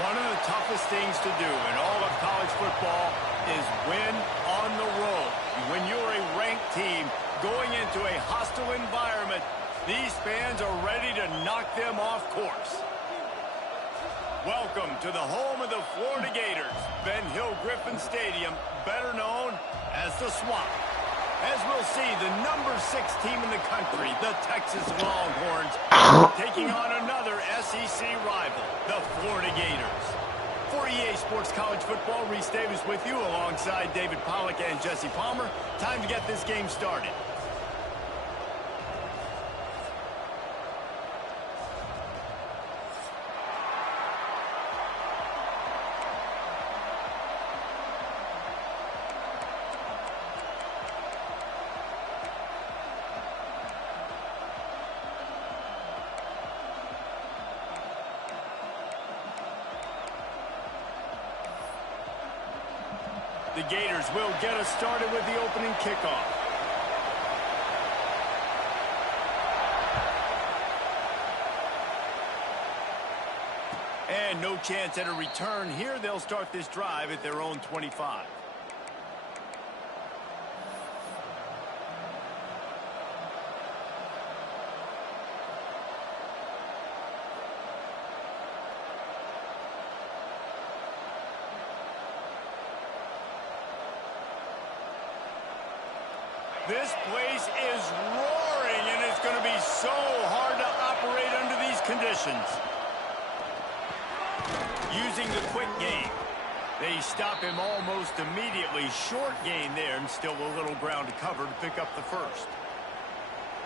One of the toughest things to do in all of college football is win on the road. When you're a ranked team going into a hostile environment, these fans are ready to knock them off course. Welcome to the home of the Florida Gators, Ben Hill Griffin Stadium, better known as the Swamp. As we'll see, the number 6 team in the country, the Texas Longhorns, taking on another SEC rival, the Florida Gators. For EA Sports College Football, Reese Davis with you alongside David Pollack and Jesse Palmer. Time to get this game started. The Gators will get us started with the opening kickoff. And no chance at a return here. They'll start this drive at their own 25. This place is roaring, and it's going to be so hard to operate under these conditions. Using the quick game. They stop him almost immediately. Short gain there, and still a little ground to cover to pick up the first.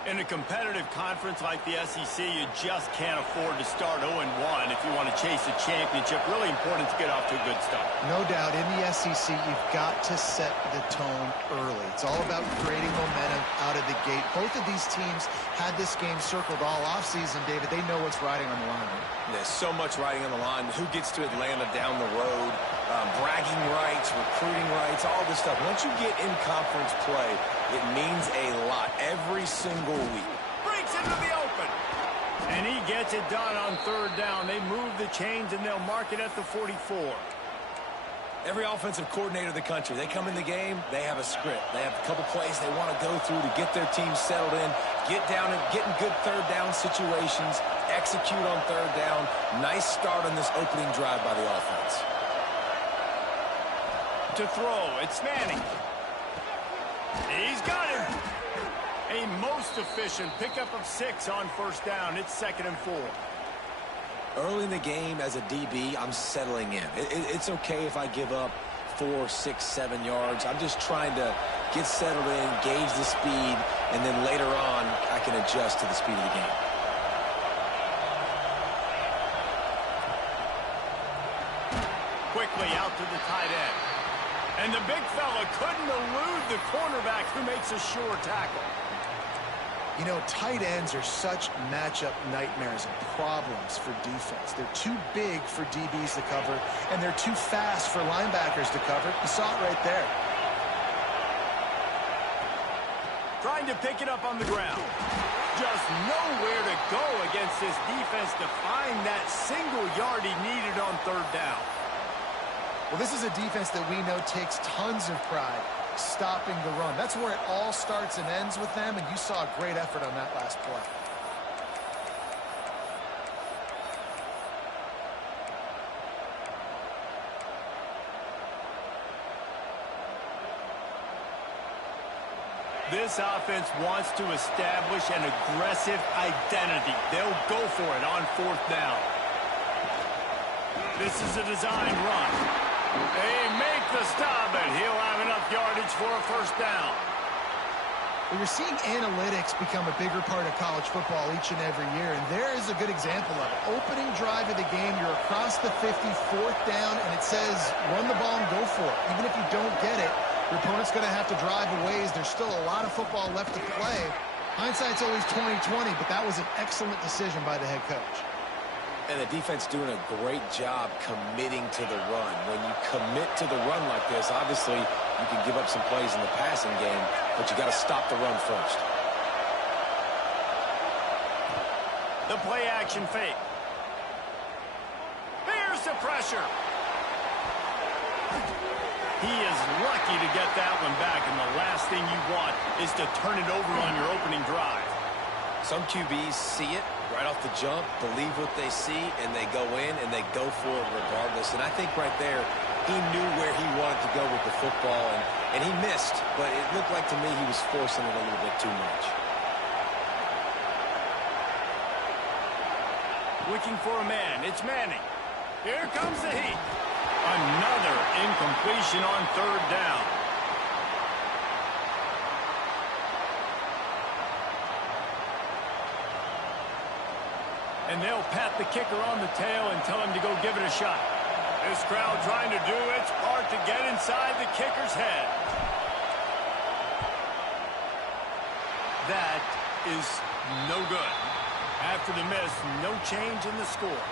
In a competitive conference like the SEC, you just can't afford to start 0-1 if you want to chase a championship. Really important to get off to a good start. No doubt, in the SEC, you've got to set the tone early. It's all about creating momentum out of the gate. Both of these teams had this game circled all offseason, David. They know what's riding on the line. There's so much riding on the line. Who gets to Atlanta down the road? Bragging rights, recruiting rights, all this stuff. Once you get in conference play, it means a lot every single week. Breaks into the open. And he gets it done on third down. They move the chains, and they'll mark it at the 44. Every offensive coordinator in the country, they come in the game, they have a script. They have a couple plays they want to go through to get their team settled in, get down and get in good third down situations, execute on third down. Nice start on this opening drive by the offense. To throw, it's Manning. He's got him. A most efficient pickup of 6 on first down. It's 2nd and 4. Early in the game as a DB, I'm settling in. It's okay if I give up 4, 6, 7 yards. I'm just trying to get settled in, gauge the speed, and then later on, I can adjust to the speed of the game. Quickly out to the tight end. And the big fella couldn't elude the cornerback who makes a sure tackle. You know, tight ends are such matchup nightmares and problems for defense. They're too big for DBs to cover, and they're too fast for linebackers to cover. You saw it right there. Trying to pick it up on the ground. Just nowhere to go against this defense to find that single yard he needed on third down. Well, this is a defense that we know takes tons of pride stopping the run. That's where it all starts and ends with them, and you saw a great effort on that last play. This offense wants to establish an aggressive identity. They'll go for it on fourth down. This is a designed run. They make the stop, and he'll have enough yardage for a first down. Well, you're seeing analytics become a bigger part of college football each and every year, and there is a good example of it. Opening drive of the game, you're across the 50, fourth down, and it says run the ball and go for it. Even if you don't get it, your opponent's going to have to drive a ways. There's still a lot of football left to play. Hindsight's always 20/20, but that was an excellent decision by the head coach. And the defense doing a great job committing to the run. When you commit to the run like this, obviously you can give up some plays in the passing game, but you got to stop the run first. The play action fake. Here's the pressure. He is lucky to get that one back, and the last thing you want is to turn it over on your opening drive. Some QBs see it right off the jump, believe what they see, and they go in and they go for it regardless. And I think right there, he knew where he wanted to go with the football, and he missed, but it looked like to me he was forcing it a little bit too much. Looking for a man. It's Manning. Here comes the heat. Another incompletion on third down. And they'll pat the kicker on the tail and tell him to go give it a shot. This crowd trying to do its part to get inside the kicker's head. That is no good. After the miss, no change in the score.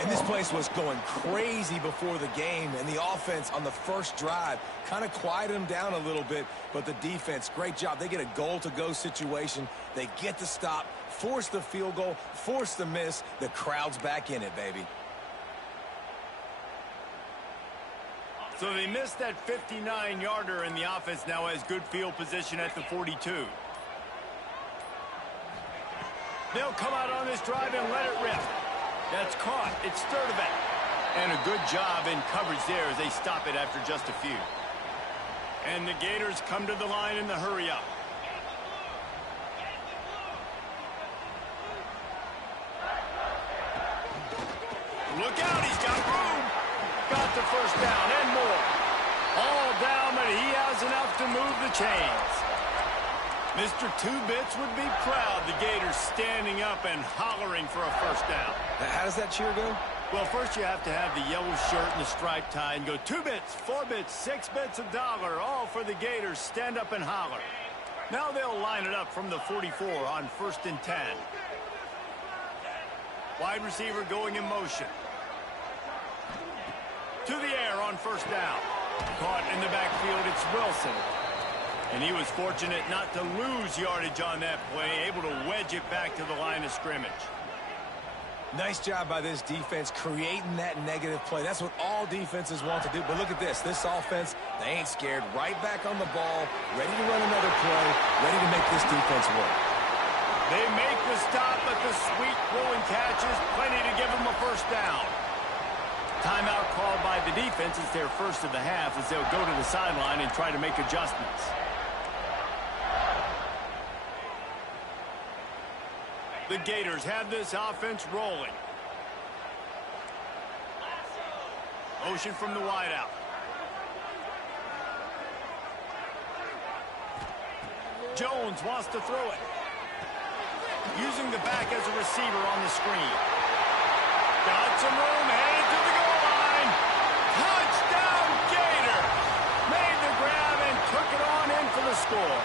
And this place was going crazy before the game, and the offense on the first drive kind of quieted them down a little bit, but the defense, great job. They get a goal-to-go situation. They get the stop, force the field goal, force the miss. The crowd's back in it, baby. So they missed that 59-yarder, and the offense now has good field position at the 42. They'll come out on this drive and let it rip. That's caught. It's Sturdivant. And a good job in coverage there as they stop it after just a few. And the Gators come to the line in the hurry-up. Look out, he's got room. Got the first down and more. All down, but he has enough to move the chains. Mr. Two-Bits would be proud. The Gators standing up and hollering for a first down. How does that cheer go? Well, first you have to have the yellow shirt and the striped tie and go 2 bits, 4 bits, 6 bits, $1, all for the Gators. Stand up and holler. Now they'll line it up from the 44 on 1st and 10. Wide receiver going in motion. To the air on first down. Caught in the backfield, it's Wilson. And he was fortunate not to lose yardage on that play, able to wedge it back to the line of scrimmage. Nice job by this defense creating that negative play. That's what all defenses want to do. But look at this. This offense, they ain't scared. Right back on the ball, ready to run another play, ready to make this defense work. They make the stop, but the sweet throwing catch is plenty to give them a first down. Timeout called by the defense. It's their first of the half as they'll go to the sideline and try to make adjustments. The Gators have this offense rolling. Motion from the wideout. Jones wants to throw it. Using the back as a receiver on the screen. Got some room, headed to the goal line. Touchdown, Gator! Made the grab and took it on in for the score.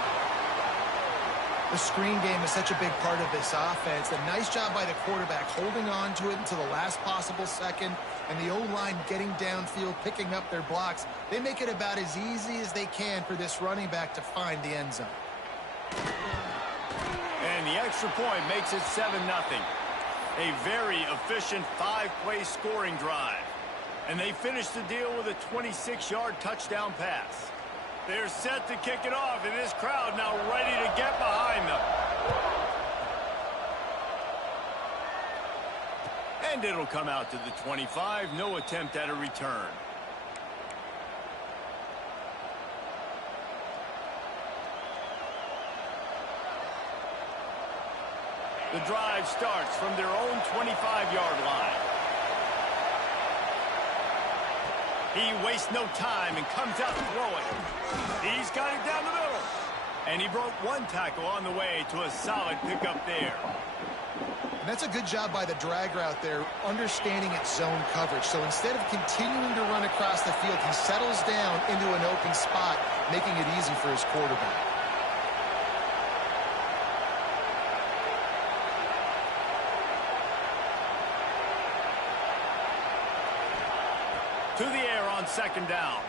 The screen game is such a big part of this offense. A nice job by the quarterback holding on to it until the last possible second, and the O-line getting downfield, picking up their blocks. They make it about as easy as they can for this running back to find the end zone. And the extra point makes it 7-0. A very efficient 5-play scoring drive. And they finish the deal with a 26-yard touchdown pass. They're set to kick it off, and this crowd now ready to get behind them. And it'll come out to the 25. No attempt at a return. The drive starts from their own 25-yard line. He wastes no time and comes out throwing. He's got it down the middle. And he broke one tackle on the way to a solid pickup there. And that's a good job by the drag route there, understanding its zone coverage. So instead of continuing to run across the field, he settles down into an open spot, making it easy for his quarterback. To the air on second down.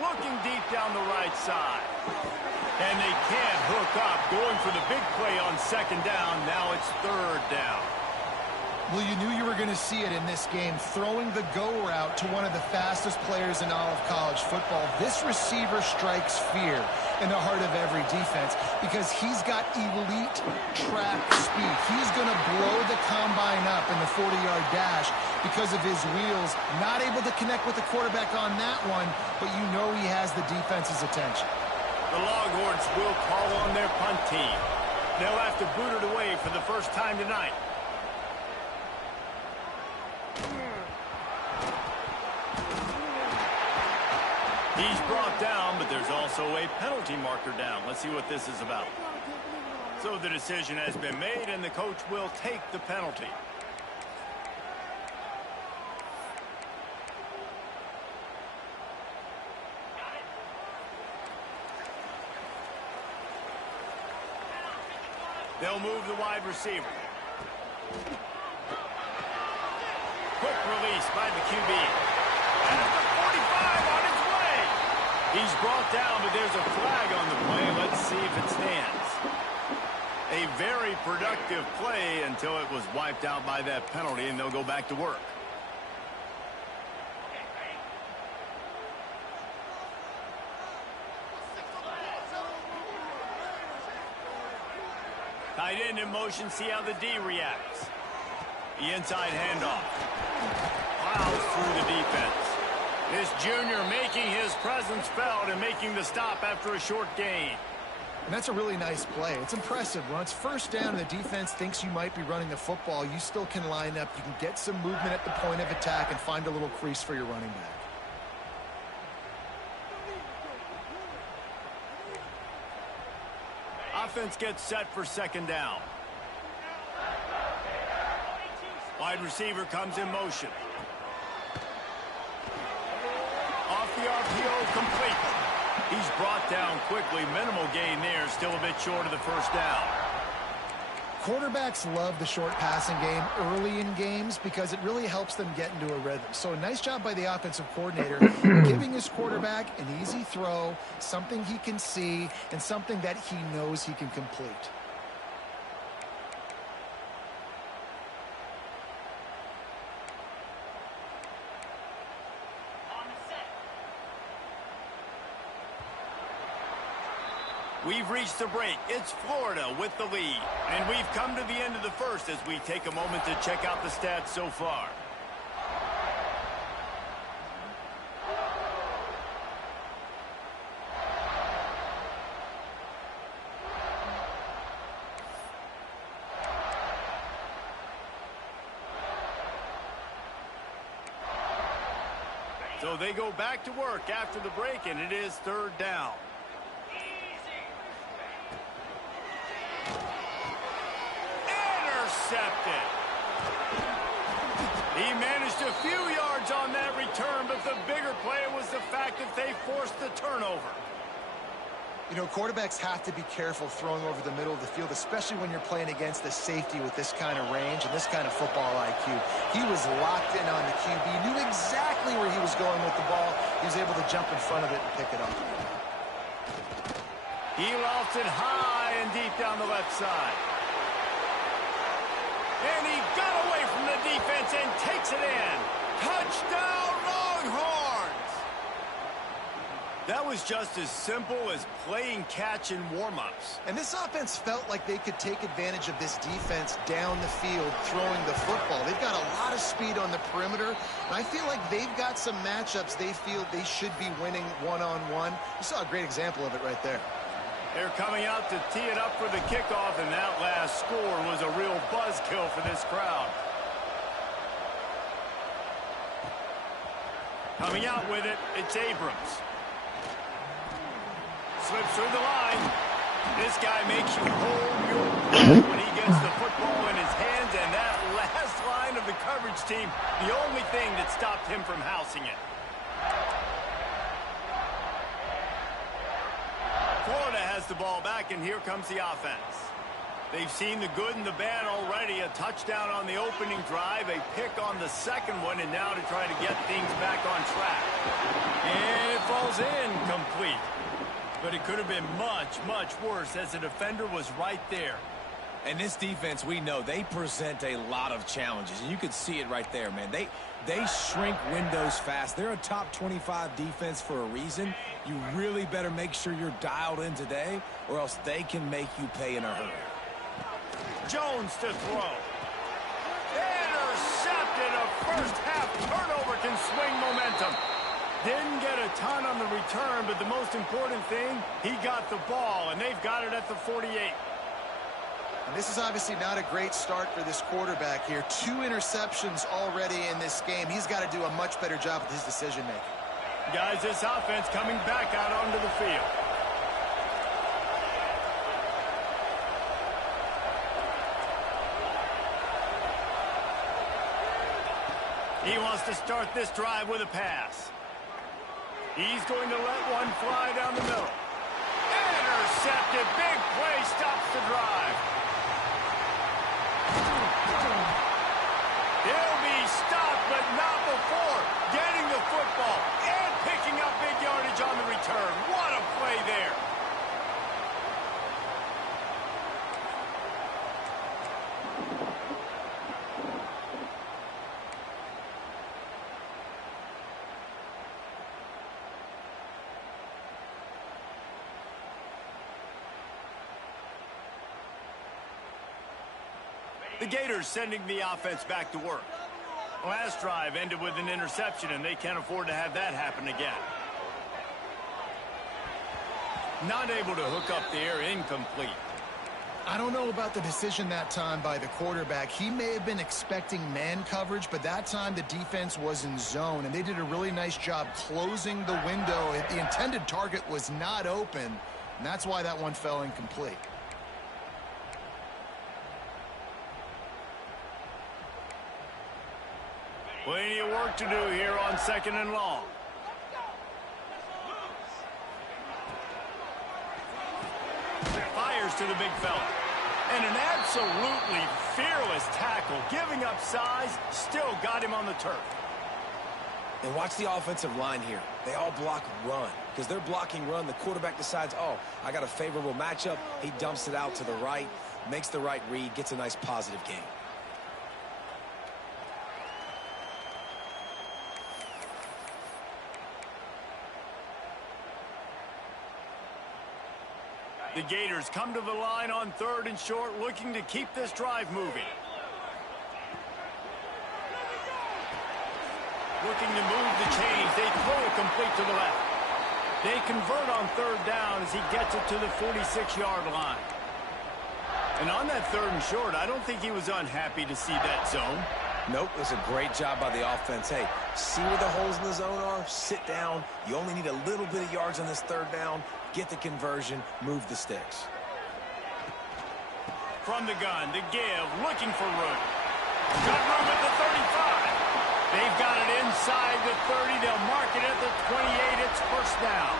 Looking deep down the right side. And they can't hook up. Going for the big play on second down. Now it's third down. Well, you knew you were going to see it in this game, throwing the go route to one of the fastest players in all of college football. This receiver strikes fear in the heart of every defense because he's got elite track speed. He's going to blow the combine up in the 40-yard dash because of his wheels. Not able to connect with the quarterback on that one, but you know he has the defense's attention. The Longhorns will call on their punt team. They'll have to boot it away for the first time tonight. He's brought down, but there's also a penalty marker down. Let's see what this is about. So the decision has been made, and the coach will take the penalty. They'll move the wide receiver. Quick release by the QB. And it's the 45 on its way. He's brought down, but there's a flag on the play. Let's see if it stands. A very productive play until it was wiped out by that penalty, and they'll go back to work. Tight end in motion, see how the D reacts. The inside handoff. Plows through the defense. This junior making his presence felt and making the stop after a short gain. And that's a really nice play. It's impressive. When it's first down and the defense thinks you might be running the football, you still can line up. You can get some movement at the point of attack and find a little crease for your running back. Offense gets set for second down. Wide receiver comes in motion. Off the RPO, complete. He's brought down quickly. Minimal gain there, still a bit short of the first down. Quarterbacks love the short passing game early in games because it really helps them get into a rhythm. So a nice job by the offensive coordinator giving his quarterback an easy throw, something he can see, and something that he knows he can complete. We've reached the break. It's Florida with the lead. And we've come to the end of the first as we take a moment to check out the stats so far. So they go back to work after the break, and it is third down. Intercepted. He managed a few yards on that return, but the bigger play was the fact that they forced the turnover. You know, quarterbacks have to be careful throwing over the middle of the field, especially when you're playing against a safety with this kind of range and this kind of football IQ. He was locked in on the QB, knew exactly where he was going with the ball. He was able to jump in front of it and pick it up. He lofts it high and deep down the left side. And he got away from the defense and takes it in. Touchdown, Longhorns! That was just as simple as playing catch in warm-ups. And this offense felt like they could take advantage of this defense down the field throwing the football. They've got a lot of speed on the perimeter, and I feel like they've got some matchups they feel they should be winning one-on-one. You saw a great example of it right there. They're coming out to tee it up for the kickoff, and that last score was a real buzzkill for this crowd. Coming out with it, it's Abrams. Slips through the line. This guy makes you hold your breath when he gets the football in his hands, and that last line of the coverage team, the only thing that stopped him from housing it. Florida has the ball back, and here comes the offense. They've seen the good and the bad already. A touchdown on the opening drive, a pick on the second one, and now to try to get things back on track. And it falls in complete. But it could have been much, much worse as the defender was right there. And this defense, we know, they present a lot of challenges. And you could see it right there, man. They shrink windows fast. They're a top 25 defense for a reason. You really better make sure you're dialed in today, or else they can make you pay in a hurry. Jones to throw. Intercepted. A first half turnover can swing momentum. Didn't get a ton on the return, but the most important thing, he got the ball, and they've got it at the 48. And this is obviously not a great start for this quarterback here. 2 interceptions already in this game. He's got to do a much better job with his decision-making. Guys, this offense coming back out onto the field. He wants to start this drive with a pass. He's going to let one fly down the middle. Intercepted. Big play stops the drive. He'll be stopped, but not before getting the football and picking up big yardage on the return. What a play there. The Gators sending the offense back to work. Last drive ended with an interception, and they can't afford to have that happen again. Not able to hook up the air, incomplete. I don't know about the decision that time by the quarterback. He may have been expecting man coverage, but that time the defense was in zone, and they did a really nice job closing the window. The intended target was not open, and that's why that one fell incomplete. Plenty of work to do here on 2nd and long. Fires to the big fella. And an absolutely fearless tackle. Giving up size, still got him on the turf. And watch the offensive line here. They all block run. Because they're blocking run, the quarterback decides, oh, I got a favorable matchup. He dumps it out to the right, makes the right read, gets a nice positive gain. The Gators come to the line on 3rd and short, looking to keep this drive moving. Looking to move the chains. They throw it complete to the left. They convert on 3rd down as he gets it to the 46-yard line. And on that 3rd and short, I don't think he was unhappy to see that zone. Nope, it was a great job by the offense. Hey, see where the holes in the zone are? Sit down. You only need a little bit of yards on this 3rd down. Get the conversion, move the sticks. From the gun, to give, looking for room. Got room at the 35. They've got it inside the 30. They'll mark it at the 28. It's 1st down.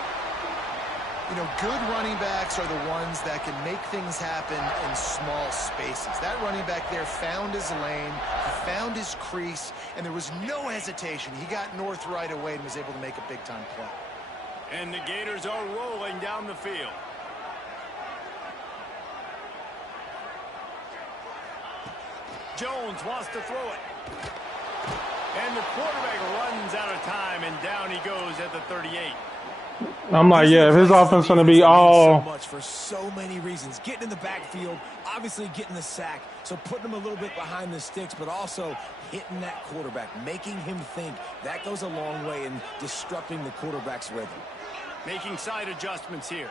You know, good running backs are the ones that can make things happen in small spaces. That running back there found his lane, he found his crease, and there was no hesitation. He got north right away and was able to make a big-time play. And the Gators are rolling down the field. Jones wants to throw it. And the quarterback runs out of time, and down he goes at the 38. I'm like, yeah, if his offense going to be all... So much for so many reasons. Getting in the backfield, obviously getting the sack, so putting him a little bit behind the sticks, but also hitting that quarterback, making him think. That goes a long way in disrupting the quarterback's rhythm. Making side adjustments here.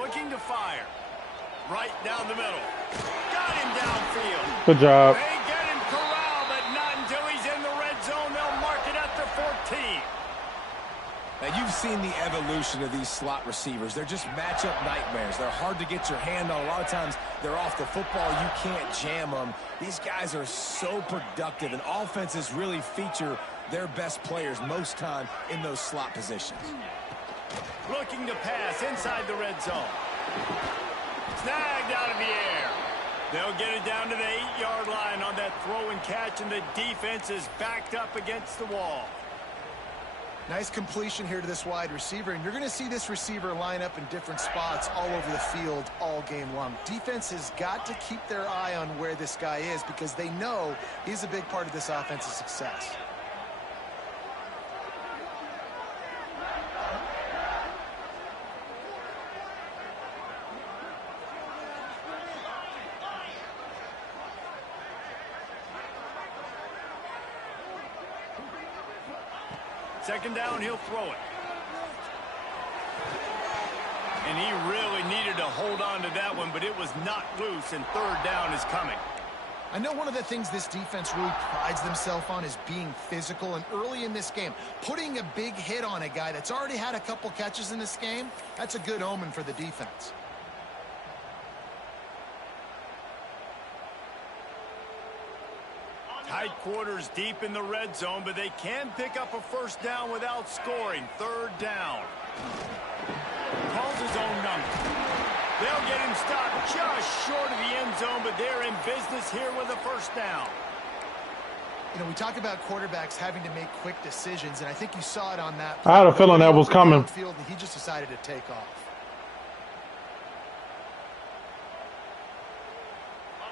Looking to fire. Right down the middle. Got him downfield. Good job. They get him corralled, but not until he's in the red zone. They'll mark it at the 14. Now, you've seen the evolution of these slot receivers. They're just matchup nightmares. They're hard to get your hand on. A lot of times, they're off the football. You can't jam them. These guys are so productive, and offenses really feature their best players most time in those slot positions. Looking to pass inside the red zone. Snagged out of the air. They'll get it down to the 8-yard line on that throw and catch, and the defense is backed up against the wall. Nice completion here to this wide receiver, and you're going to see this receiver line up in different spots all over the field all game long. Defense has got to keep their eye on where this guy is because they know he's a big part of this offensive success. Second down, he'll throw it. And he really needed to hold on to that one, but it was knocked loose, and third down is coming. I know one of the things this defense really prides themselves on is being physical, and early in this game, putting a big hit on a guy that's already had a couple catches in this game, that's a good omen for the defense. Tight quarters deep in the red zone, but they can pick up a first down without scoring. Third down. Calls his own number. They'll get him stopped just short of the end zone, but they're in business here with a first down. You know, we talk about quarterbacks having to make quick decisions, and I think you saw it on that. I had a feeling that was coming. Field, and he just decided to take off.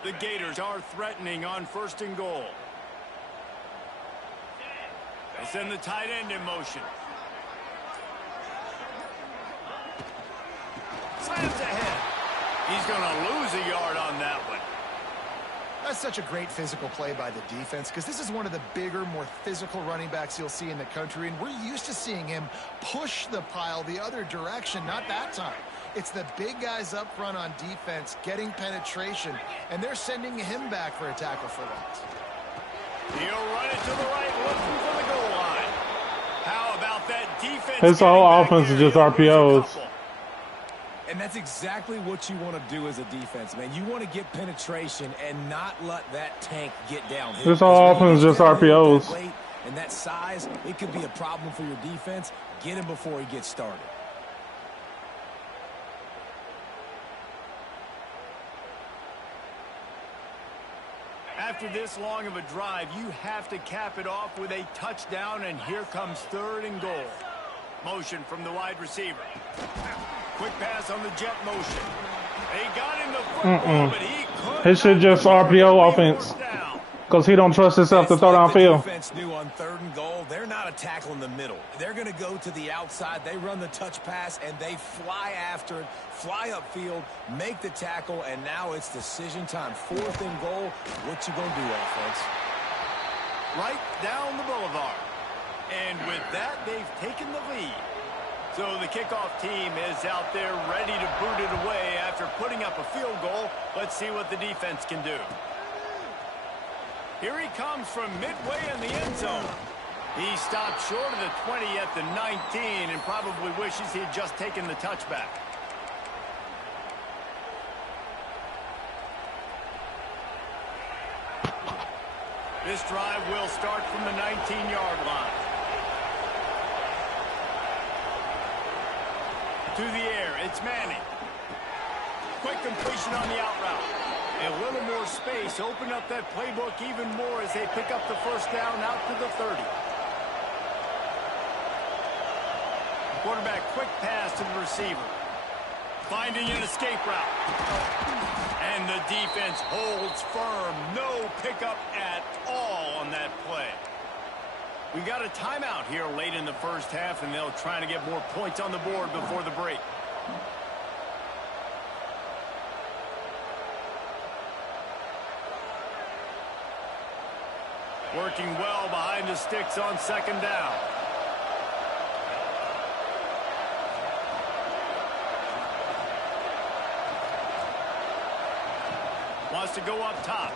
The Gators are threatening on first and goal. They send the tight end in motion. Slams ahead. He's going to lose a yard on that one. That's such a great physical play by the defense because this is one of the bigger, more physical running backs you'll see in the country, and we're used to seeing him push the pile the other direction, not that time. It's the big guys up front on defense getting penetration, and they're sending him back for a tackle for loss. He'll run it to the right, looking for the goal line. How about that defense? His whole offense is just RPOs. And that's exactly what you want to do as a defense, man. You want to get penetration and not let that tank get downhill. His whole offense is just RPOs. That weight and that size, it could be a problem for your defense. Get him before he gets started. After this long of a drive, you have to cap it off with a touchdown, and here comes third and goal. Motion from the wide receiver. Quick pass on the jet motion. They got him the football, but he couldn't. It should just RPO offense because he don't trust himself to throw downfield. Defense knew on third and goal, they're not a tackle in the middle. They're going to go to the outside. They run the touch pass, and they fly after it, fly upfield, make the tackle, and now it's decision time. Fourth and goal. What you going to do, offense? Right down the boulevard. And with that, they've taken the lead. So the kickoff team is out there ready to boot it away after putting up a field goal. Let's see what the defense can do. Here he comes from midway in the end zone. He stopped short of the 20 at the 19 and probably wishes he had just taken the touchback. This drive will start from the 19-yard line. To the air, it's Manning. Quick completion on the out route. A little more space, open up that playbook even more as they pick up the first down out to the 30. Quarterback, quick pass to the receiver. Finding an escape route. And the defense holds firm. No pickup at all on that play. We got a timeout here late in the first half, and they'll try to get more points on the board before the break. Working well behind the sticks on second down. Wants to go up top.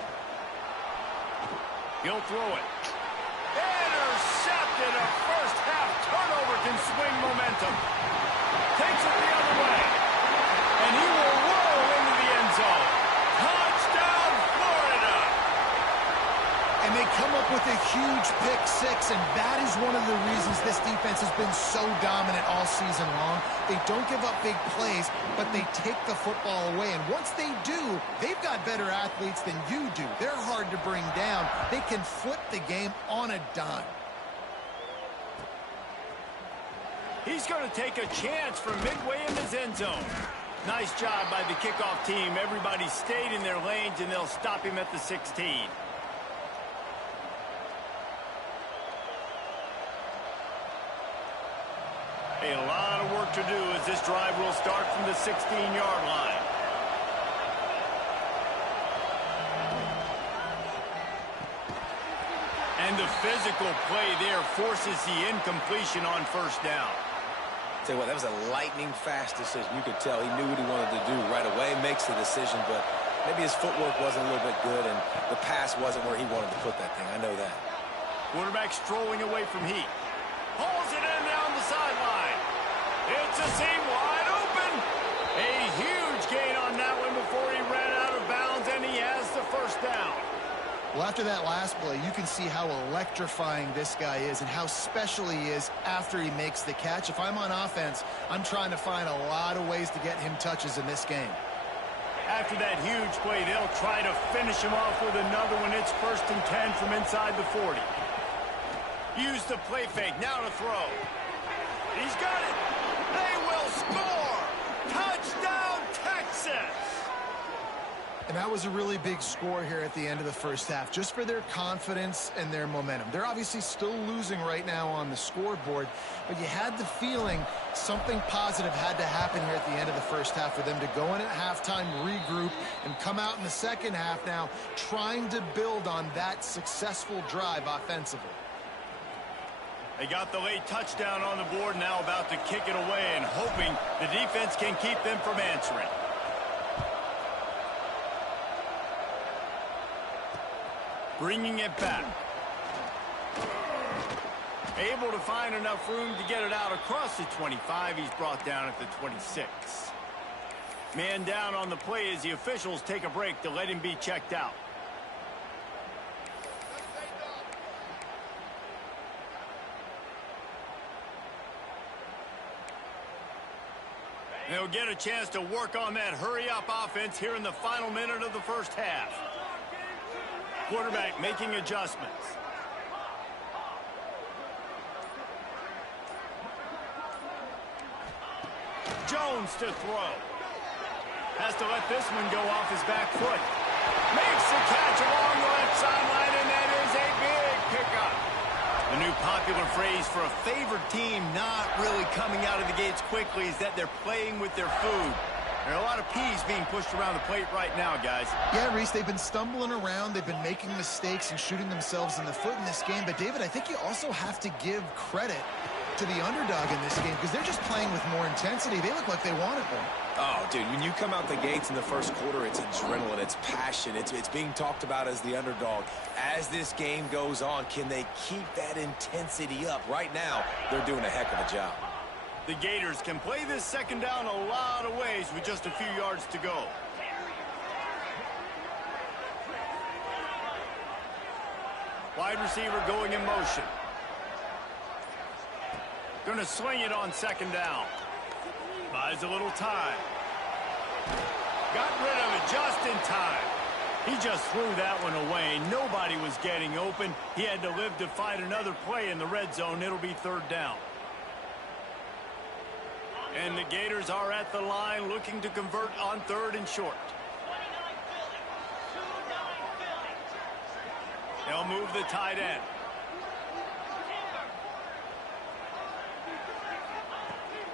He'll throw it. Intercepted. A first half turnover can swing momentum. Takes it the other way. And he will roll into the end zone. Touchdown, Florida. And they come up with a huge pick six, and that is one of the reasons this defense has been so dominant all season long. They don't give up big plays, but they take the football away. And once they do, they've got better athletes than you do. They're hard to bring down. They can flip the game on a dime. He's going to take a chance from midway in his end zone. Nice job by the kickoff team. Everybody stayed in their lanes, and they'll stop him at the 16. A lot of work to do as this drive will start from the 16-yard line. And the physical play there forces the incompletion on first down. Tell you what, that was a lightning-fast decision. You could tell he knew what he wanted to do right away, makes the decision, but maybe his footwork wasn't a little bit good, and the pass wasn't where he wanted to put that thing. I know that. Quarterback strolling away from Heat. Hauls it in down the sideline. It's a seam wide open. A huge gain on that one before he ran out of bounds, and he has the first down. Well, after that last play, you can see how electrifying this guy is and how special he is after he makes the catch. If I'm on offense, I'm trying to find a lot of ways to get him touches in this game. After that huge play, they'll try to finish him off with another one. It's 1st and 10 from inside the 40. Use the play fake. Now to throw. He's got it. They will score. Touchdown, Texas. And that was a really big score here at the end of the first half, just for their confidence and their momentum. They're obviously still losing right now on the scoreboard, but you had the feeling something positive had to happen here at the end of the first half for them to go in at halftime, regroup, and come out in the second half now trying to build on that successful drive offensively. They got the late touchdown on the board, now about to kick it away and hoping the defense can keep them from answering. Bringing it back. Able to find enough room to get it out across the 25. He's brought down at the 26. Man down on the play as the officials take a break to let him be checked out. They'll get a chance to work on that hurry-up offense here in the final minute of the first half. Quarterback making adjustments. Jones to throw. Has to let this one go off his back foot. Makes the catch along the left sideline, and that is a big pickup. The new popular phrase for a favored team not really coming out of the gates quickly is that they're playing with their food. There are a lot of peas being pushed around the plate right now, guys. Yeah, Reese, they've been stumbling around. They've been making mistakes and shooting themselves in the foot in this game. But, David, I think you also have to give credit to the underdog in this game because they're just playing with more intensity. They look like they want it more. Oh, dude, when you come out the gates in the first quarter, it's adrenaline, it's passion, it's being talked about as the underdog. As this game goes on, can they keep that intensity up? Right now, they're doing a heck of a job. The Gators can play this second down a lot of ways with just a few yards to go. Wide receiver going in motion. Going to swing it on second down. Buys a little time. Got rid of it just in time. He just threw that one away. Nobody was getting open. He had to live to find another play in the red zone. It'll be third down. And the Gators are at the line looking to convert on third and short. They'll move the tight end.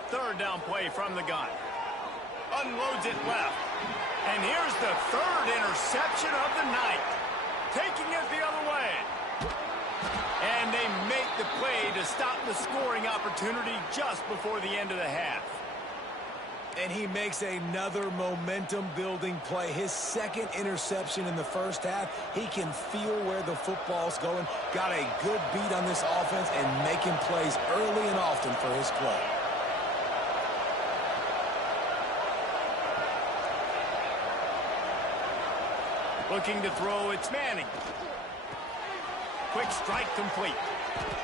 Third down play from the gun. Unloads it left. And here's the third interception of the night. Taking it the other way. And they make the play to stop the scoring opportunity just before the end of the half. And he makes another momentum-building play. His second interception in the first half. He can feel where the football's going. Got a good beat on this offense and making plays early and often for his club. Looking to throw, it's Manning. Quick strike complete.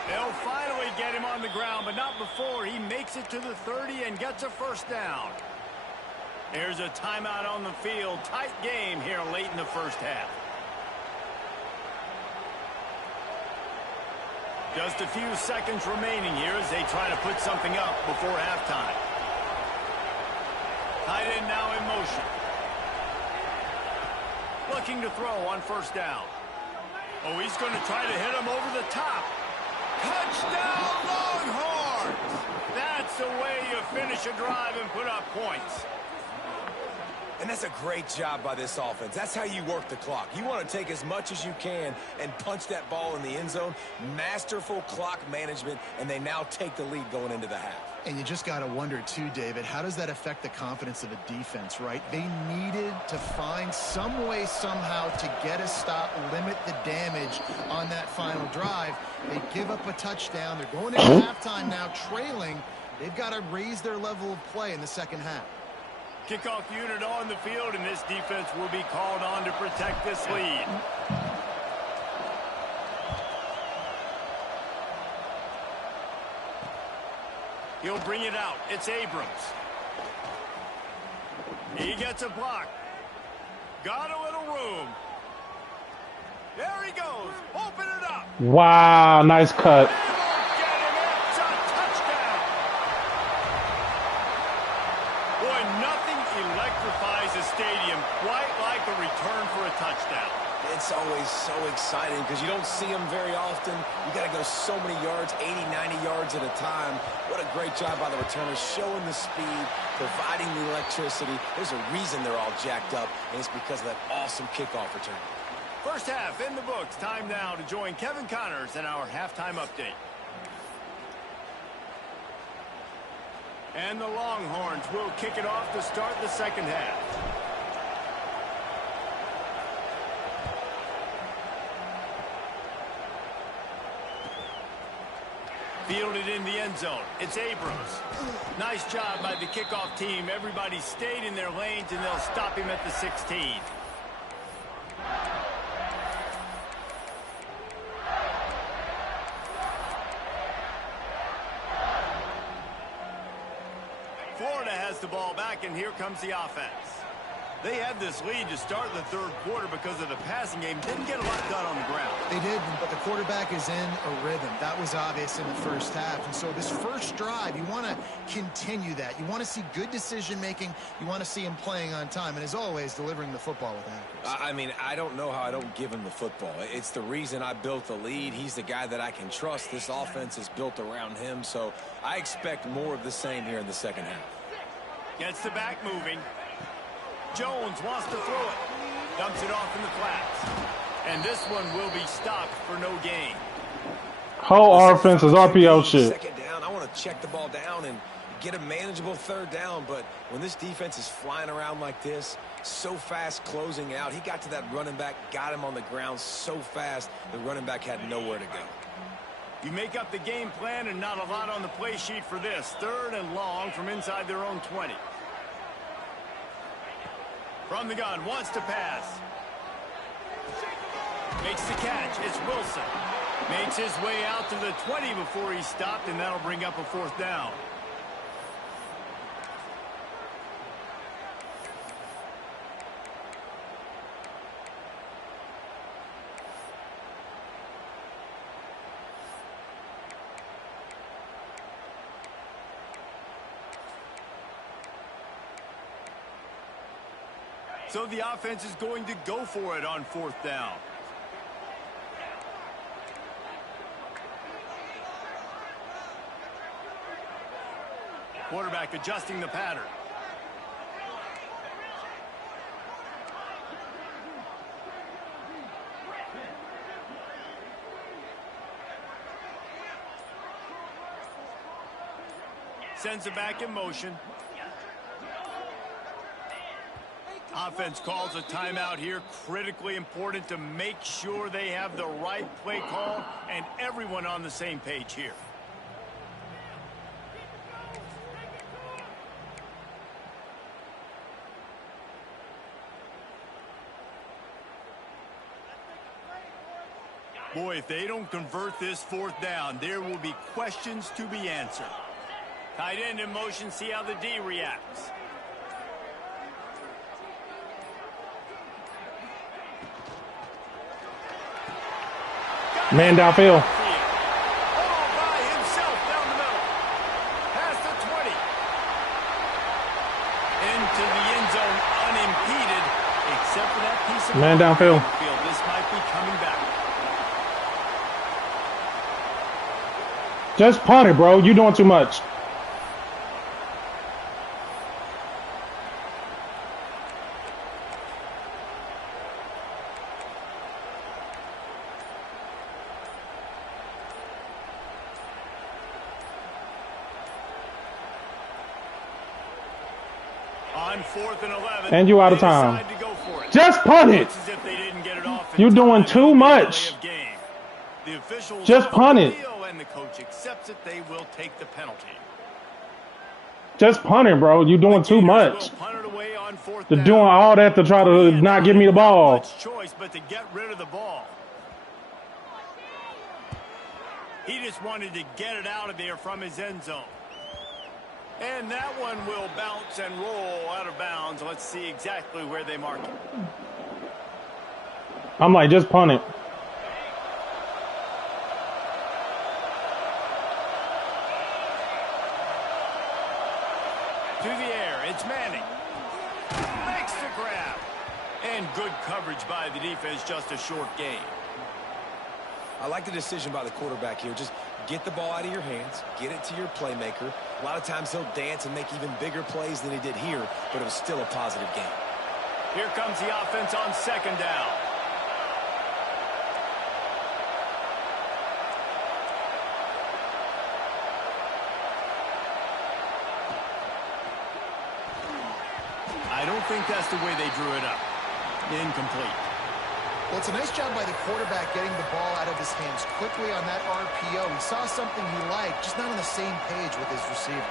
They'll finally get him on the ground, but not before he makes it to the 30 and gets a first down. There's a timeout on the field. Tight game here late in the first half. Just a few seconds remaining here as they try to put something up before halftime. Tight end now in motion. Looking to throw on first down. Oh, he's going to try to hit him over the top. Touchdown, Longhorns! That's the way you finish a drive and put up points. And that's a great job by this offense. That's how you work the clock. You want to take as much as you can and punch that ball in the end zone. Masterful clock management, and they now take the lead going into the half. And you just got to wonder, too, David, how does that affect the confidence of a defense, right? They needed to find some way, somehow, to get a stop, limit the damage on that final drive. They give up a touchdown. They're going into halftime now trailing. They've got to raise their level of play in the second half. Kickoff unit on the field, and this defense will be called on to protect this lead. He'll bring it out. It's Abrams. He gets a block. Got a little room. There he goes. Open it up. Wow, nice cut. Stadium quite like a return for a touchdown. It's always so exciting because you don't see them very often. You got to go so many yards, 80, 90 yards at a time. What a great job by the returners, showing the speed, providing the electricity. There's a reason they're all jacked up, and it's because of that awesome kickoff return. First half in the books. Time now to join Kevin Connors in our halftime update. And the Longhorns will kick it off to start the second half. Fielded in the end zone. It's Abrams. Nice job by the kickoff team. Everybody stayed in their lanes, and they'll stop him at the 16. Florida has the ball back, and here comes the offense. They had this lead to start the third quarter because of the passing game. Didn't get a lot done on the ground. They did, but the quarterback is in a rhythm. That was obvious in the first half. And so this first drive, you want to continue that. You want to see good decision-making. You want to see him playing on time. And as always, delivering the football with accuracy. I mean, I don't know how I don't give him the football. It's the reason I built the lead. He's the guy that I can trust. This offense is built around him. So I expect more of the same here in the second half. Gets the back moving. Jones wants to throw it. Dumps it off in the flats. And this one will be stopped for no gain. Whole offense is RPO shit. Second down, I want to check the ball down and get a manageable third down. But when this defense is flying around like this, so fast closing out, he got to that running back, got him on the ground so fast, the running back had nowhere to go. You make up the game plan and not a lot on the play sheet for this. Third and long from inside their own 20. From the gun, wants to pass. Makes the catch. It's Wilson. Makes his way out to the 20 before he stopped, and that'll bring up a 4th down. So the offense is going to go for it on 4th down. Quarterback adjusting the pattern. Sends it back in motion. Offense calls a timeout here. Critically important to make sure they have the right play call and everyone on the same page here. Boy, if they don't convert this 4th down, there will be questions to be answered. Tight end in motion, see how the D reacts. Man downfield. All by himself down the middle. Past the 20. Into the end zone unimpeded, except for that piece of Man downfield. This might be coming back. Just punt it, bro. You doing too much. On 4th and 11. And you out of time. They decide to go for it. Just punt it. Looks as if they didn't get it off in You're doing time. too much. The officials Just punt it. and the coach accepts it. They will take the penalty. Just punt it, bro. You're doing too much. Will punt it away on 4th They're down. doing all that to try to not give me the ball. Much choice but to get rid of the ball. He just wanted to get it out of there from his end zone. And that one will bounce and roll out of bounds. Let's see exactly where they mark it. I'm like, just punt it. To the air, it's Manning. Makes the grab. And good coverage by the defense, just a short gain. I like the decision by the quarterback here. Just get the ball out of your hands, get it to your playmaker. A lot of times he'll dance and make even bigger plays than he did here, but it was still a positive game. Here comes the offense on 2nd down. I don't think that's the way they drew it up. Incomplete. Well, it's a nice job by the quarterback getting the ball out of his hands quickly on that RPO. He saw something he liked, just not on the same page with his receiver.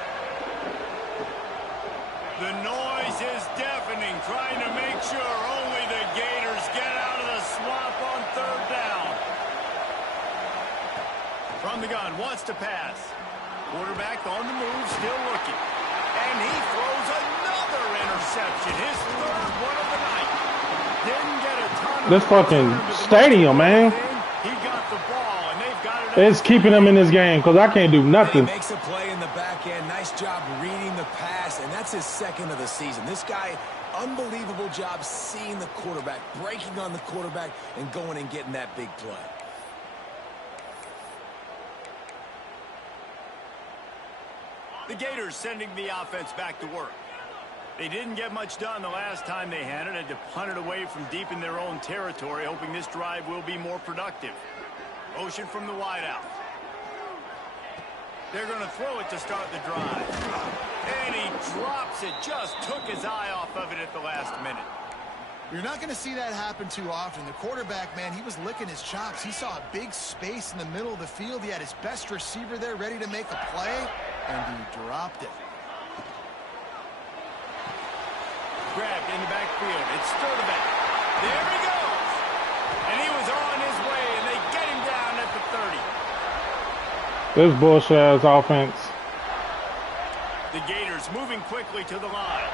The noise is deafening, trying to make sure only the Gators get out of the swamp on 3rd down. From the gun, wants to pass. Quarterback on the move, still looking. And he throws another interception, his 3rd one of the night. Didn't get a ton of This fucking stadium, man. He got the ball, and they've got it. It's keeping him in this game because I can't do He nothing. makes a play in the back end. Nice job reading the pass, and that's his 2nd of the season. This guy, unbelievable job seeing the quarterback, breaking on the quarterback, and going and getting that big play. The Gators sending the offense back to work. They didn't get much done the last time they had it. Had to punt it away from deep in their own territory, hoping this drive will be more productive. Motion from the wideout. They're going to throw it to start the drive. And he drops it. Just took his eye off of it at the last minute. You're not going to see that happen too often. The quarterback, man, he was licking his chops. He saw a big space in the middle of the field. He had his best receiver there ready to make a play, and he dropped it. Grabbed in the backfield. It's Sturdivant. There he goes. And he was on his way, and they get him down at the 30. This bullshit-ass offense. The Gators moving quickly to the line.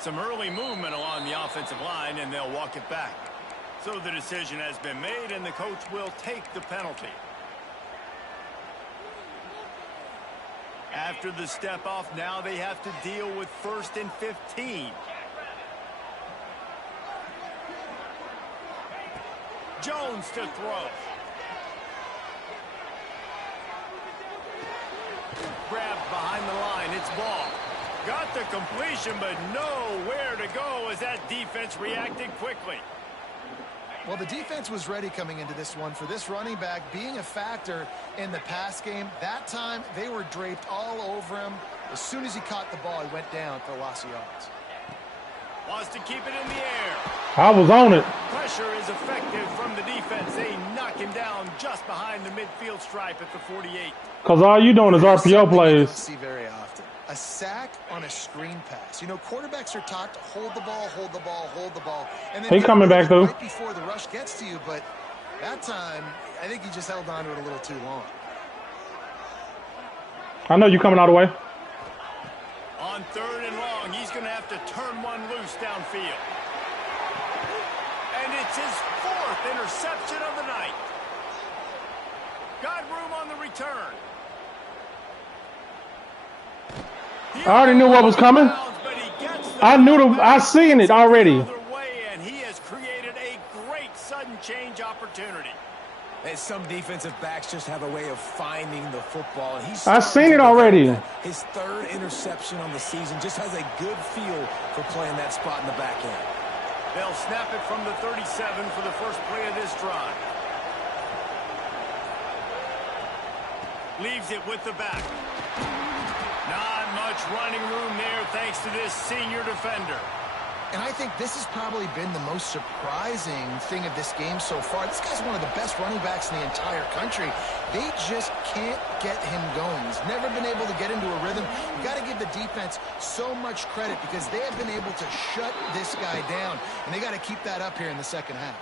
Some early movement along the offensive line, and they'll walk it back. So the decision has been made, and the coach will take the penalty. After the step off, now they have to deal with 1st and 15. Jones to throw. Grabbed behind the line. It's ball. Got the completion, but nowhere to go as that defense reacted quickly. Well, the defense was ready coming into this one for this running back being a factor in the pass game. That time, they were draped all over him. As soon as he caught the ball, he went down for a loss of yards. Wants to keep it in the air. I was on it. Pressure is effective from the defense. They knock him down just behind the midfield stripe at the 48. Because all you doing is RPO plays. See very often. A sack on a screen pass. You know, quarterbacks are taught to hold the ball, hold the ball, hold the ball. And then he coming back, though. Right before the rush gets to you, but that time, I think he just held on to it a little too long. I know you coming out of the way. On 3rd and long, he's going to have to turn one loose downfield. And it's his 4th interception of the night. Got room on the return. I already knew what was coming. I seen it already. And he has created a great sudden change opportunity. And some defensive backs just have a way of finding the football. And I seen it already. His 3rd interception on the season, just has a good feel for playing that spot in the back end. They'll snap it from the 37 for the first play of this drive. Leaves it with the back. Not much running room there thanks to this senior defender. And I think this has probably been the most surprising thing of this game so far. This guy's one of the best running backs in the entire country. They just can't get him going. He's never been able to get into a rhythm. You got to give the defense so much credit because they have been able to shut this guy down. And they got to keep that up here in the second half.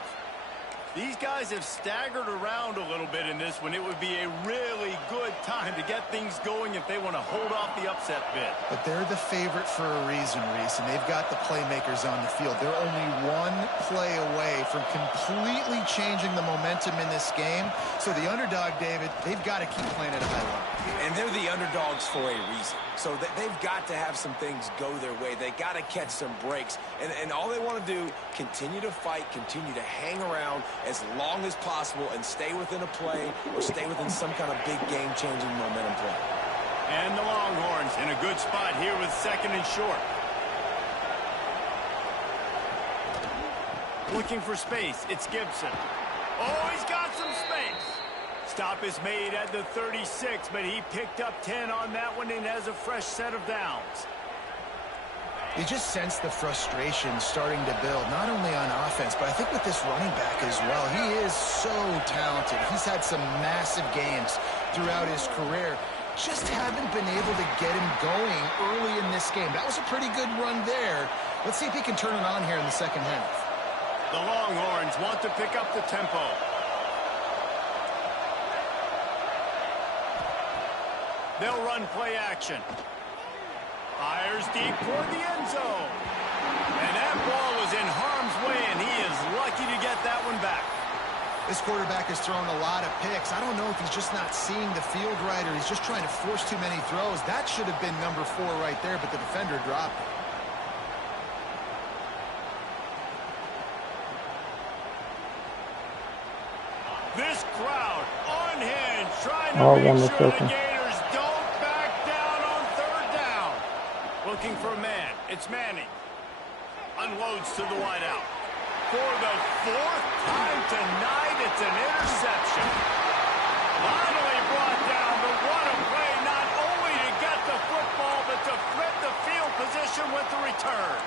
These guys have staggered around a little bit in this one. It would be a really good time to get things going if they want to hold off the upset bid. But they're the favorite for a reason, Reese, and they've got the playmakers on the field. They're only one play away from completely changing the momentum in this game. So the underdog, David, they've got to keep playing at a high level. And they're the underdogs for a reason. So they've got to have some things go their way. They got to catch some breaks. And all they want to do, continue to fight, continue to hang around as long as possible and stay within a play or stay within some kind of big game-changing momentum play. And the Longhorns in a good spot here with 2nd and short. Looking for space. It's Gibson. Oh, he's got some space. Stop is made at the 36, but he picked up 10 on that one and has a fresh set of downs. You just sense the frustration starting to build, not only on offense, but I think with this running back as well. He is so talented. He's had some massive games throughout his career. Just haven't been able to get him going early in this game. That was a pretty good run there. Let's see if he can turn it on here in the second half. The Longhorns want to pick up the tempo. They'll run play action. Fires deep toward the end zone. And that ball was in harm's way, and he is lucky to get that one back. This quarterback has thrown a lot of picks. I don't know if he's just not seeing the field right or he's just trying to force too many throws. That should have been number 4 right there, but the defender dropped it. This crowd, unhinged, trying to make sure the Gators don't back down on 3rd down. Looking for a man. It's Manning. Unloads to the wideout. For the 4th time tonight, it's an interception. Finally brought down, but what a play, not only to get the football, but to flip the field position with the return.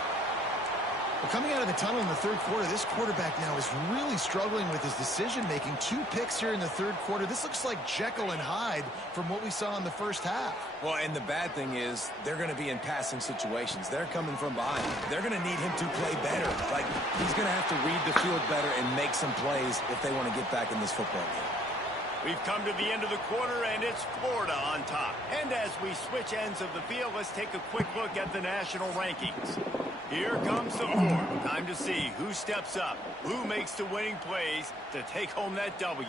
Well, coming out of the tunnel in the third quarter, this quarterback now is really struggling with his decision-making. 2 picks here in the third quarter. This looks like Jekyll and Hyde from what we saw in the first half. Well, and the bad thing is they're going to be in passing situations. They're coming from behind. They're going to need him to play better. Like, he's going to have to read the field better and make some plays if they want to get back in this football game. We've come to the end of the quarter, and it's Florida on top. And as we switch ends of the field, let's take a quick look at the national rankings. Here comes the fourth. Time to see who steps up, who makes the winning plays to take home that W.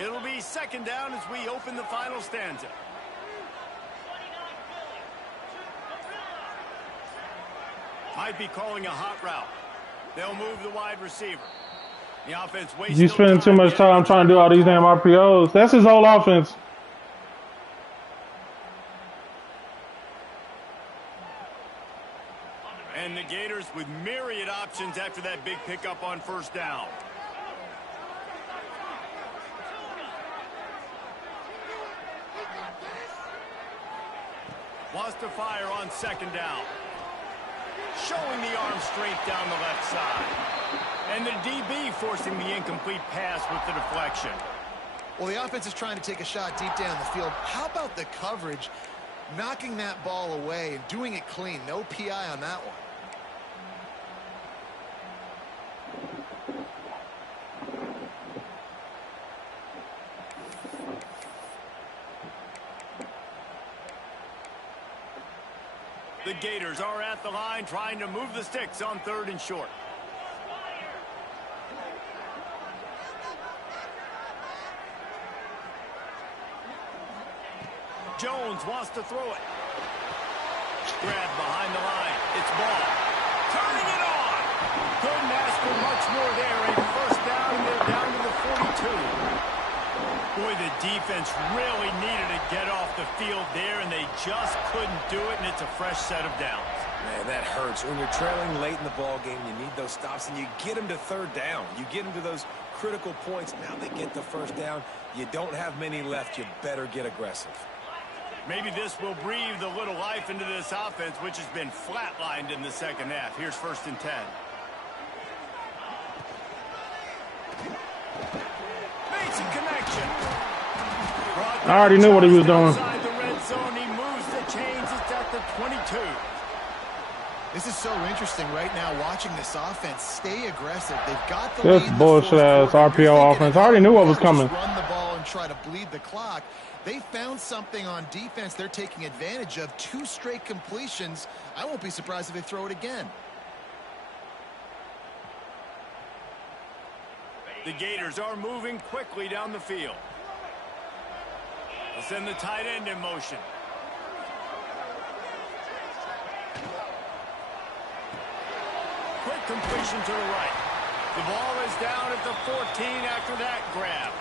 It'll be second down as we open the final stanza. Might be calling a hot route. They'll move the wide receiver. The offense wastes You spending too much time trying to do all these damn RPOs. That's his whole offense. And the Gators with myriad options after that big pickup on first down. Wants to fire on second down. Showing the arm strength down the left side. And the DB forcing the incomplete pass with the deflection. Well, the offense is trying to take a shot deep down the field. How about the coverage? Knocking that ball away and doing it clean. No PI on that one. The Gators are at the line trying to move the sticks on third and short. Jones wants to throw it. Grabbed behind the line. It's ball. Turning it on. Couldn't ask for much more there. A first down, and they're down to the 42. Boy, the defense really needed to get off the field there, and they just couldn't do it, and it's a fresh set of downs. Man, that hurts. When you're trailing late in the ball game, you need those stops, and you get them to third down. You get them to those critical points. Now they get the first down. You don't have many left. You better get aggressive. Maybe this will breathe a little life into this offense, which has been flatlined in the second half. Here's 1st and 10. Makes a connection. I already knew what he was doing. Inside the red zone, he moves the chains. It's at the 22. This is so interesting right now, watching this offense stay aggressive. They've got the This lead in the bullshit-ass fourth quarter. RPO offense. I already knew what was coming. Just run the ball and try to bleed the clock. They found something on defense they're taking advantage of. 2 straight completions. I won't be surprised if they throw it again. The Gators are moving quickly down the field. They'll send the tight end in motion. Quick completion to the right. The ball is down at the 14 after that grab.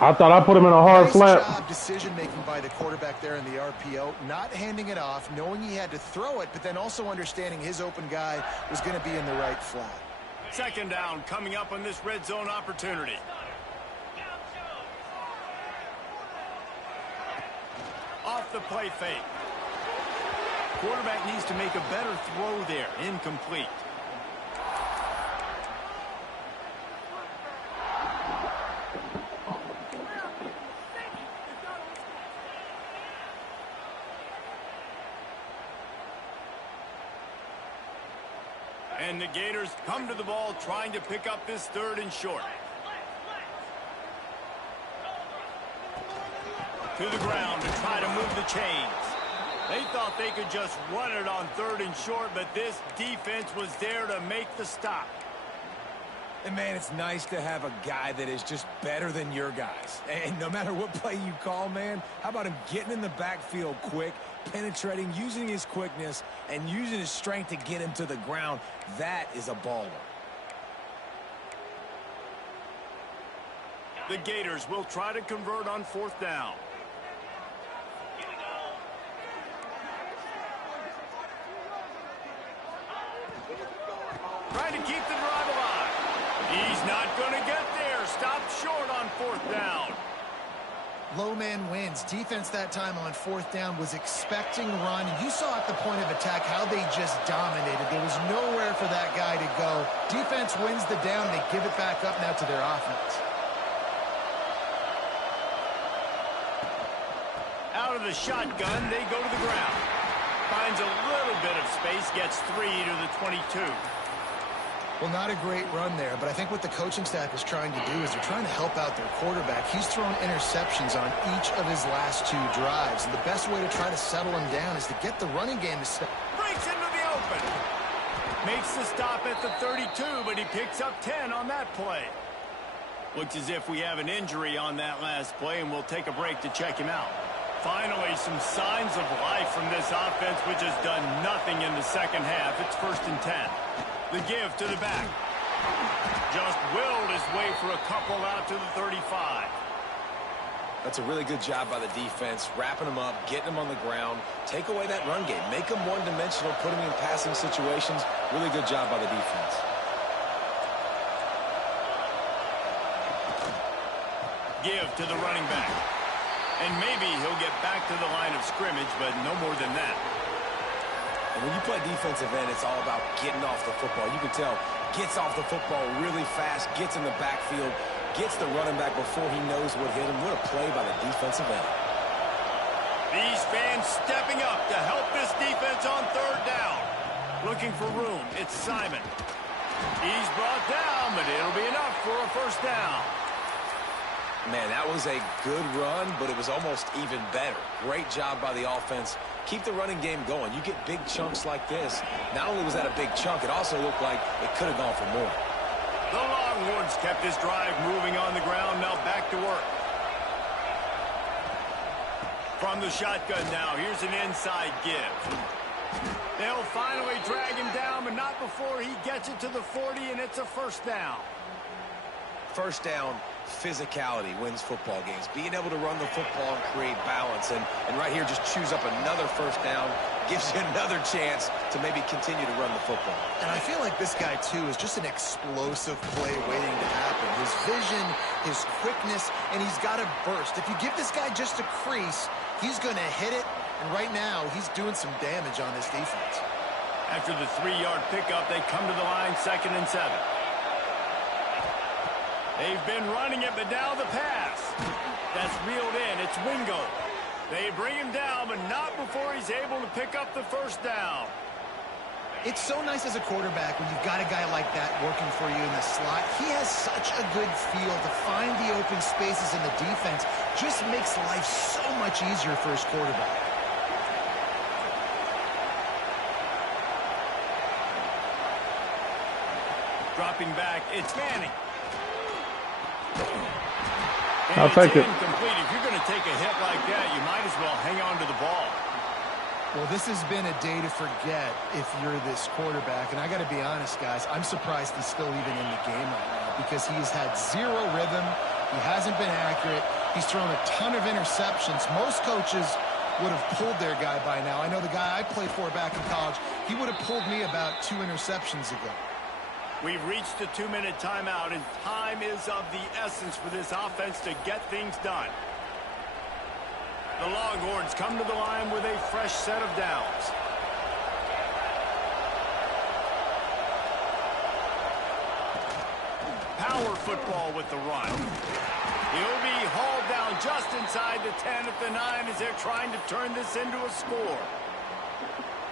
I thought I put him in a hard flat. Nice job decision-making by the quarterback there in the RPO. Not handing it off, knowing he had to throw it, but then also understanding his open guy was going to be in the right flat. Second down coming up on this red zone opportunity. Off the play fake. Quarterback needs to make a better throw there. Incomplete. And the Gators come to the ball trying to pick up this 3rd and short. To the ground to try to move the chains. They thought they could just run it on 3rd and short, but this defense was there to make the stop. And, man, it's nice to have a guy that is just better than your guys. And no matter what play you call, man, how about him getting in the backfield quick, penetrating, using his quickness, and using his strength to get him to the ground? That is a baller. The Gators will try to convert on 4th down. Trying to keep the drive alive. He's not going to get there. Stopped short on 4th down. Low man wins. Defense that time on 4th down was expecting run. You saw at the point of attack how they just dominated. There was nowhere for that guy to go. Defense wins the down. They give it back up now to their offense. Out of the shotgun, they go to the ground. Finds a little bit of space, gets 3 to the 22. Well, not a great run there, but I think what the coaching staff is trying to do is they're trying to help out their quarterback. He's thrown interceptions on each of his last 2 drives, and the best way to try to settle him down is to get the running game to step. Breaks into the open. Makes the stop at the 32, but he picks up 10 on that play. Looks as if we have an injury on that last play, and we'll take a break to check him out. Finally, some signs of life from this offense, which has done nothing in the second half. It's 1st and 10. The give to the back. Just willed his way for a couple out to the 35. That's a really good job by the defense, wrapping them up, getting them on the ground. Take away that run game. Make them one-dimensional, put them in passing situations. Really good job by the defense. Give to the running back. And maybe he'll get back to the line of scrimmage, but no more than that. And when you play defensive end, it's all about getting off the football. You can tell, gets off the football really fast, gets in the backfield, gets the running back before he knows what hit him. What a play by the defensive end. These fans stepping up to help this defense on 3rd down. Looking for room. It's Simon. He's brought down, but it'll be enough for a 1st down. Man, that was a good run, but it was almost even better. Great job by the offense. Keep the running game going. You get big chunks like this. Not only was that a big chunk, it also looked like it could have gone for more. The Longhorns kept this drive moving on the ground. Now back to work. From the shotgun now, here's an inside give. They'll finally drag him down, but not before he gets it to the 40, and it's a 1st down. 1st down, physicality wins football games. Being able to run the football and create balance. And right here, just choose up another 1st down. Gives you another chance to maybe continue to run the football. And I feel like this guy, too, is just an explosive play waiting to happen. His vision, his quickness, and he's got a burst. If you give this guy just a crease, he's going to hit it. And right now, he's doing some damage on this defense. After the 3-yard pickup, they come to the line, 2nd and 7. They've been running it, but now the pass. That's reeled in. It's Wingo. They bring him down, but not before he's able to pick up the 1st down. It's so nice as a quarterback when you've got a guy like that working for you in the slot. He has such a good feel to find the open spaces in the defense. Just makes life so much easier for his quarterback. Dropping back, it's Manning. And I'll take it. Incomplete. If you're going to take a hit like that, you might as well hang on to the ball. Well, this has been a day to forget if you're this quarterback. And I got to be honest, guys, I'm surprised he's still even in the game right now because he's had 0 rhythm. He hasn't been accurate. He's thrown a ton of interceptions. Most coaches would have pulled their guy by now. I know the guy I played for back in college, he would have pulled me about 2 interceptions ago. We've reached the 2-minute timeout, and time is of the essence for this offense to get things done. The Longhorns come to the line with a fresh set of downs. Power football with the run. He'll be hauled down just inside the 10 at the 9 as they're trying to turn this into a score.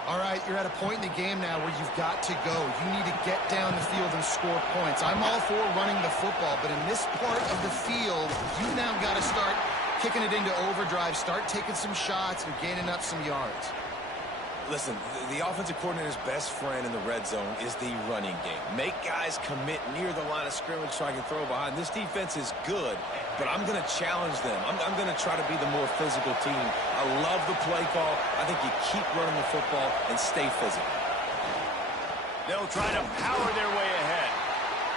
All right, you're at a point in the game now where you've got to go. You need to get down the field and score points. I'm all for running the football, but in this part of the field, you've now got to start kicking it into overdrive, start taking some shots and gaining up some yards. Listen, the offensive coordinator's best friend in the red zone is the running game. Make guys commit near the line of scrimmage so I can throw behind. This defense is good, but I'm going to challenge them. I'm going to try to be the more physical team. I love the play call. I think you keep running the football and stay physical. They'll try to power their way ahead.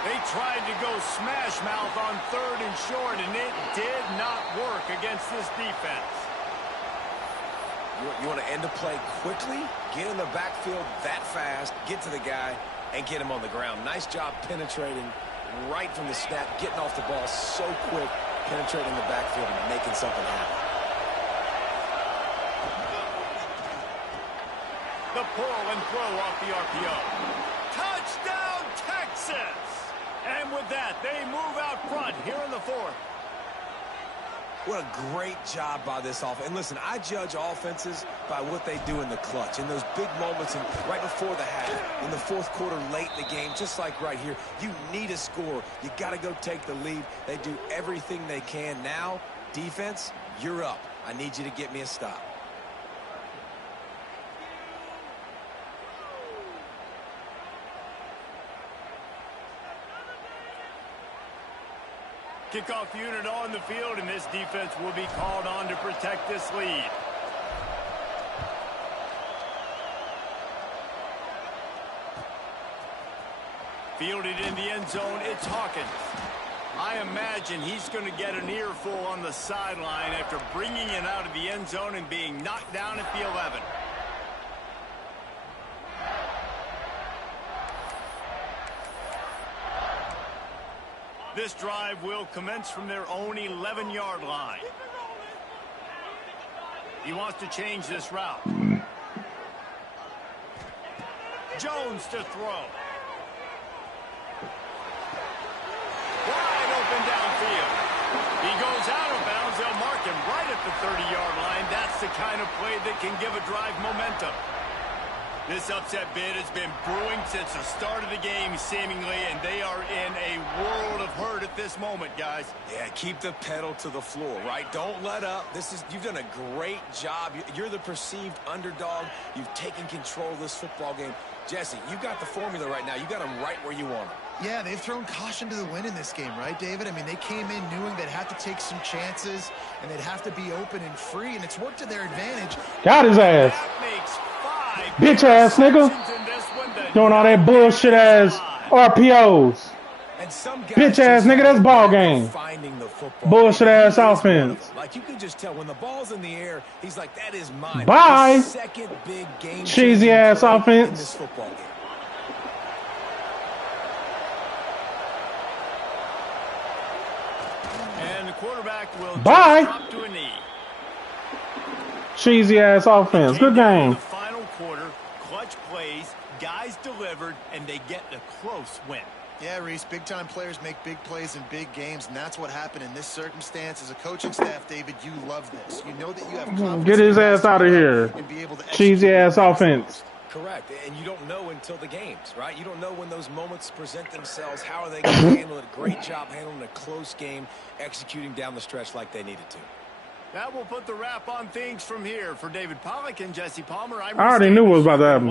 They tried to go smash mouth on 3rd and short, and it did not work against this defense. You want to end a play quickly, get in the backfield that fast, get to the guy, and get him on the ground. Nice job penetrating right from the snap, getting off the ball so quick, penetrating the backfield and making something happen. The pull and throw off the RPO. Touchdown, Texas! And with that, they move out front here in the fourth. What a great job by this offense. And listen, I judge offenses by what they do in the clutch, in those big moments, and right before the half, in the fourth quarter, late in the game, just like right here. You need a score. You got to go take the lead. They do everything they can. Now, defense, you're up. I need you to get me a stop. Kickoff unit on the field, and this defense will be called on to protect this lead. Fielded in the end zone, it's Hawkins. I imagine he's going to get an earful on the sideline after bringing it out of the end zone and being knocked down at the 11. This drive will commence from their own 11-yard line. He wants to change this route. Jones to throw. Wide open downfield. He goes out of bounds. They'll mark him right at the 30-yard line. That's the kind of play that can give a drive momentum. This upset bid has been brewing since the start of the game, seemingly, and they are in a world of hurt at this moment, guys. Yeah, keep the pedal to the floor, right? Don't let up. You've done a great job. You're the perceived underdog. You've taken control of this football game. Jesse, you got the formula right now. You got them right where you want them. Yeah, they've thrown caution to the wind in this game, right, David? I mean, they came in knowing they'd have to take some chances, and they'd have to be open and free, and it's worked to their advantage. Got his ass. Bitch ass nigga. Doing all that bullshit ass RPOs. Bitch ass nigga, that's ball game. Bullshit ass offense. Like you can just tell when the ball's in the air, he's like, that is mine. Bye. Second big game. Cheesy ass offense. Football game. And the quarterback will drop to a knee. Cheesy ass offense. Good game. The final quarter, clutch plays, guys delivered, and they get a close win. Yeah, Reese, big-time players make big plays in big games, and that's what happened in this circumstance. As a coaching staff, David, you love this. You know that you have confidence. Get his ass out of here. Cheesy ass offense. Correct, and you don't know until the games, right? You don't know when those moments present themselves. How are they going to handle it? Great job handling a close game, executing down the stretch like they needed to. That will put the wrap on things from here. For David Pollack and Jesse Palmer, I already knew what was about to happen.